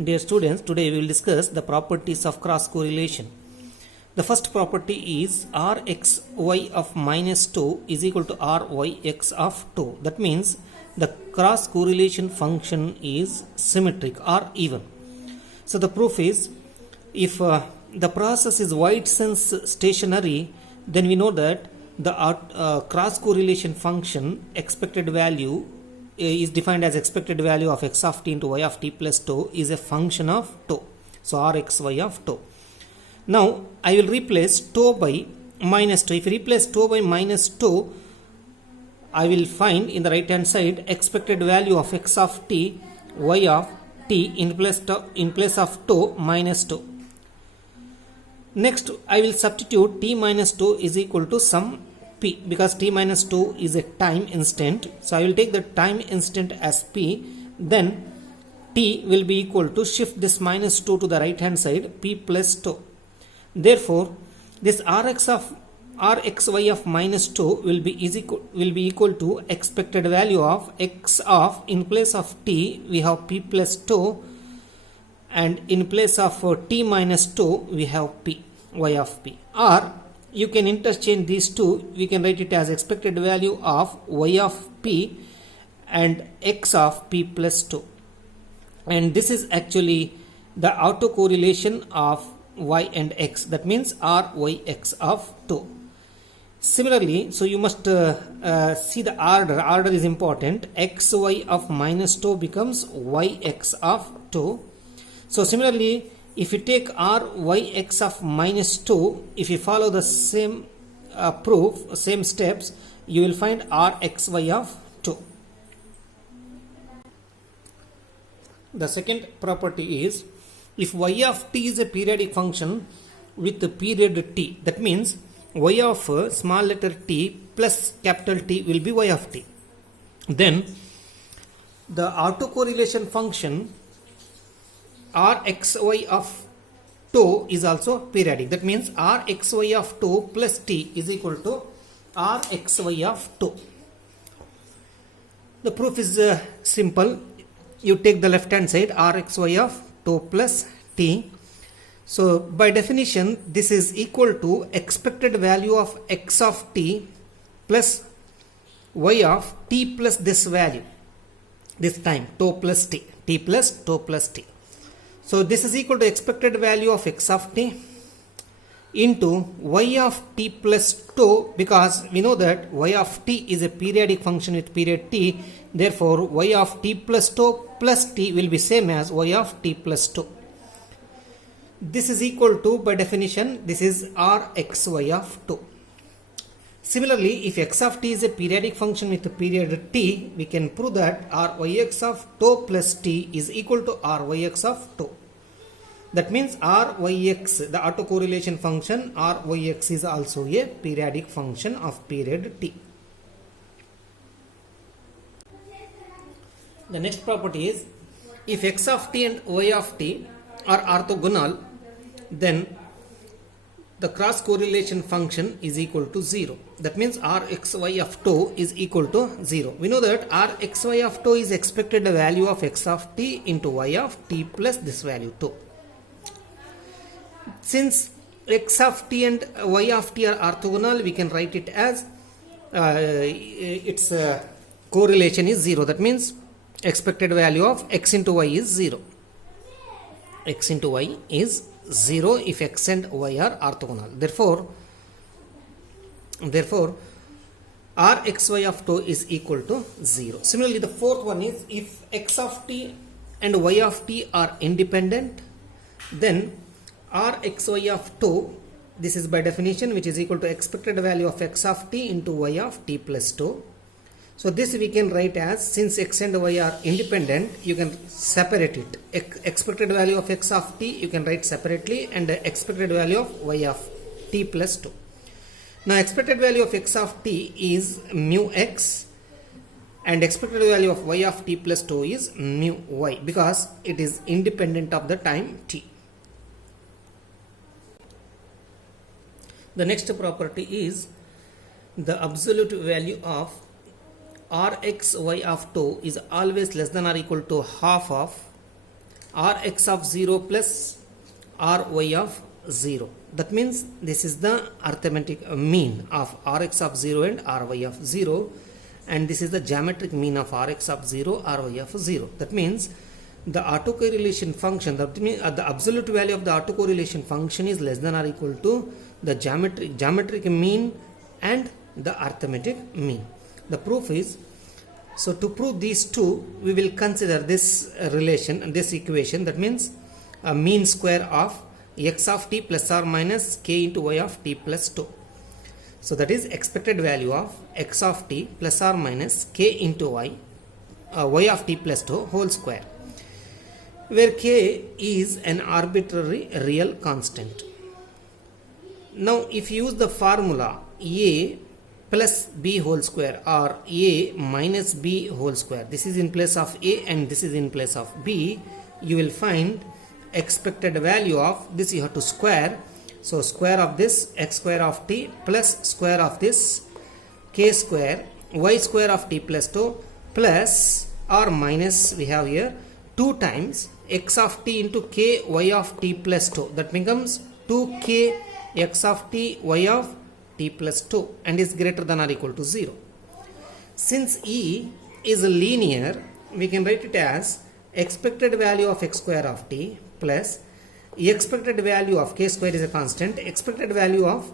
Dear students, today we will discuss the properties of cross correlation. The first property is Rxy of minus 2 is equal to Ryx of 2. That means the cross correlation function is symmetric or even. So the proof is, if the process is wide sense stationary, then we know that the cross correlation function expected value is defined as expected value of x of t into y of t plus 2 is a function of tau. So Rxy of tau. Now I will replace tau by minus 2. If you replace tau by minus 2, I will find in the right hand side expected value of x of t, y of t in place of tau minus 2. Next I will substitute t minus 2 is equal to some p, because t minus 2 is a time instant. So I will take the time instant as p, then t will be equal to shift this minus 2 to the right hand side, p plus 2. Therefore this Rxy of minus 2 will be equal to expected value of x of, in place of t we have p plus 2, and in place of t minus 2 we have p, y of p. Or you can interchange these two. We can write it as expected value of y of p and x of p plus 2. And this is actually the autocorrelation of y and x. That means Ryx of 2. Similarly, so you must see the order. Order is important. Xy of minus 2 becomes Yx of 2. So similarly, if you take Ryx of minus 2, if you follow the same proof, same steps, you will find Rxy of 2. The second property is, if y of t is a periodic function with the period t, that means y of small letter t plus capital T will be y of t. Then the autocorrelation function Rxy of 2 is also periodic. That means Rxy of 2 plus t is equal to Rxy of 2. The proof is simple. You take the left hand side, Rxy of 2 plus t. So by definition this is equal to expected value of x of t plus y of t plus this value, this time tau plus t, t plus tau plus t. So this is equal to expected value of x of t into y of t plus 2, because we know that y of t is a periodic function with period t. Therefore y of t plus 2 plus t will be same as y of t plus 2. This is equal to, by definition, this is Rxy of 2. Similarly, if x of t is a periodic function with a period t, we can prove that Ryx of 2 plus t is equal to Ryx of 2. That means Ryx, the autocorrelation function Ryx, is also a periodic function of period t. The next property is, if x of t and y of t are orthogonal, then the cross correlation function is equal to 0. That means Rxy of 2 is equal to 0. We know that Rxy of 2 is expected value of x of t into y of t plus this value 2. Since x of t and y of t are orthogonal, we can write it as its correlation is 0. That means expected value of x into y is 0. X into y is 0 if x and y are orthogonal. Therefore Rxy of 2 is equal to 0. Similarly, the fourth one is, if x of t and y of t are independent, then Rxy of 2, this is by definition, which is equal to expected value of x of t into y of t plus 2. So this we can write as, since x and y are independent, you can separate it. Expected value of x of t you can write separately, and the expected value of y of t plus 2. Now expected value of x of t is mu x, and expected value of y of t plus 2 is mu y, because it is independent of the time t. The next property is, the absolute value of Rxy of 2 is always less than or equal to half of Rx of 0 plus Ry of 0. That means this is the arithmetic mean of Rx of 0 and Ry of 0, and this is the geometric mean of Rx of 0, Ry of 0. That means the autocorrelation function, that means the absolute value of the autocorrelation function is less than or equal to the geometric mean and the arithmetic mean. The proof is, so to prove these two, we will consider this relation, this equation, that means a mean square of x of t plus or minus k into y of t plus 2. So that is expected value of x of t plus or minus k into y of t plus 2 whole square, where k is an arbitrary real constant. Now if you use the formula a plus b whole square or a minus b whole square, this is in place of a and this is in place of b, you will find expected value of this. You have to square, so square of this x square of t plus square of this k square y square of t plus 2 plus or minus, we have here 2 times x of t into k y of t plus 2, that becomes 2k x of t y of t plus 2 and is greater than or equal to 0. Since E is linear, we can write it as expected value of x square of t plus expected value of k square is a constant, expected value of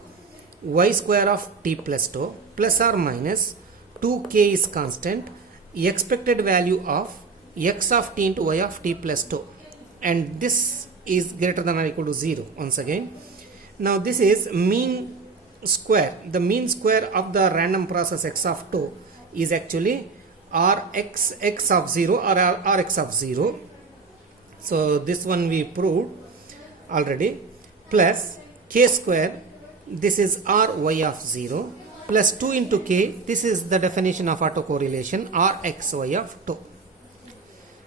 y square of t plus 2 plus or minus 2k is constant, expected value of x of t into y of t plus 2, and this is greater than or equal to 0 once again. Now this is mean square. The mean square of the random process x of 2 is actually Rx x of 0 or Rx of 0. So this one we proved already, plus k square, this is Ry of 0 plus 2 into k, this is the definition of autocorrelation, Rxy of 2,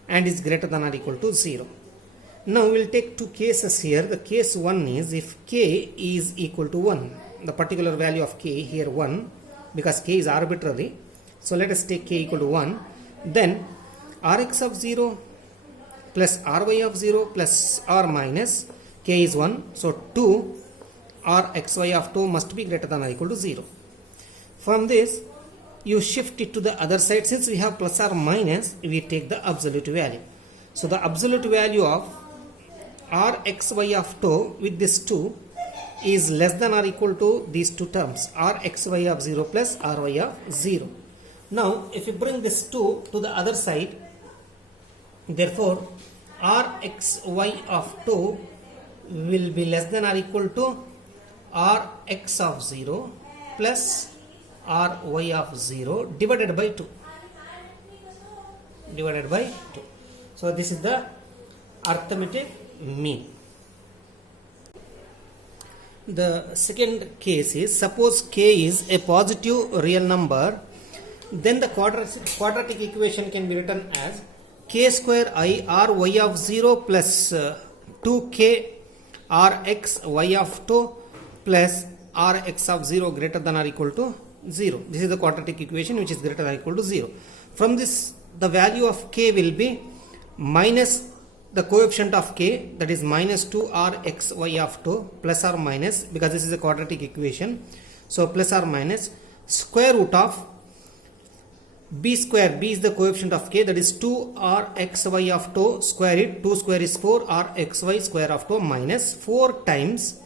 and is greater than or equal to 0. Now we will take two cases here. The case 1 is if k is equal to 1, the particular value of k here 1, because k is arbitrary. So let us take k equal to 1, then Rx of 0 plus Ry of 0 plus or minus k is 1, so 2 Rxy of 2 must be greater than or equal to 0. From this you shift it to the other side. Since we have plus or minus, we take the absolute value. So the absolute value of Rxy of 2 with this 2 is less than or equal to these two terms, Rxy of 0 plus Ry of 0. Now if you bring this 2 to the other side, therefore Rxy of 2 will be less than or equal to Rx of 0 plus Ry of 0 divided by 2. So this is the arithmetic mean. The second case is, suppose k is a positive real number, then the quadratic equation can be written as k square I Ry of 0 plus 2k Rx y of 2 plus Rx of 0 greater than or equal to 0. This is the quadratic equation which is greater than or equal to 0. From this, the value of k will be minus the coefficient of k, that is minus 2 Rx y of 2 plus or minus, because this is a quadratic equation, so plus or minus square root of b square, b is the coefficient of k, that is 2 Rxy of 2 square it, 2 square is 4 Rxy square of 2 minus 4 times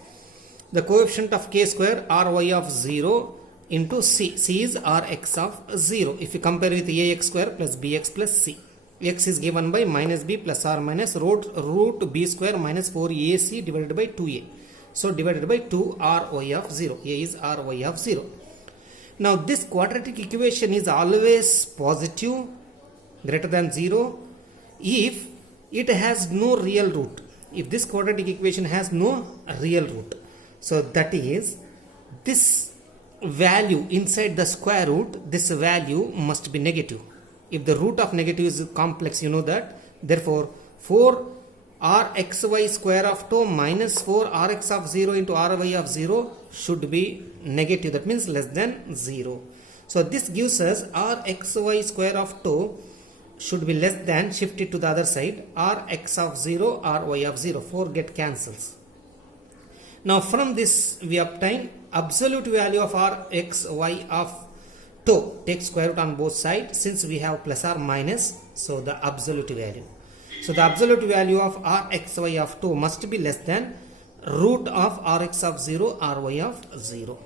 the coefficient of k square Ry of 0 into c, c is Rx of 0. If you compare with ax square plus bx plus c, x is given by minus b plus or minus root b square minus 4ac divided by 2a. So divided by 2 Ry of 0, a is Ry of 0. Now this quadratic equation is always positive, greater than 0, if it has no real root. If this quadratic equation has no real root, so that is this value inside the square root, this value must be negative. If the root of negative is complex, you know that. Therefore 4 Rxy square of 2 minus 4 Rx of 0 into Ry of 0 should be negative, that means less than 0. So this gives us Rxy square of 2 should be less than, shift it to the other side, Rx of 0, Ry of 0. 4 get cancels. Now from this we obtain absolute value of Rx, y of 2. Take square root on both sides. Since we have plus or minus, so the absolute value. So the absolute value of Rx, y of 2 must be less than root of Rx of 0, Ry of 0.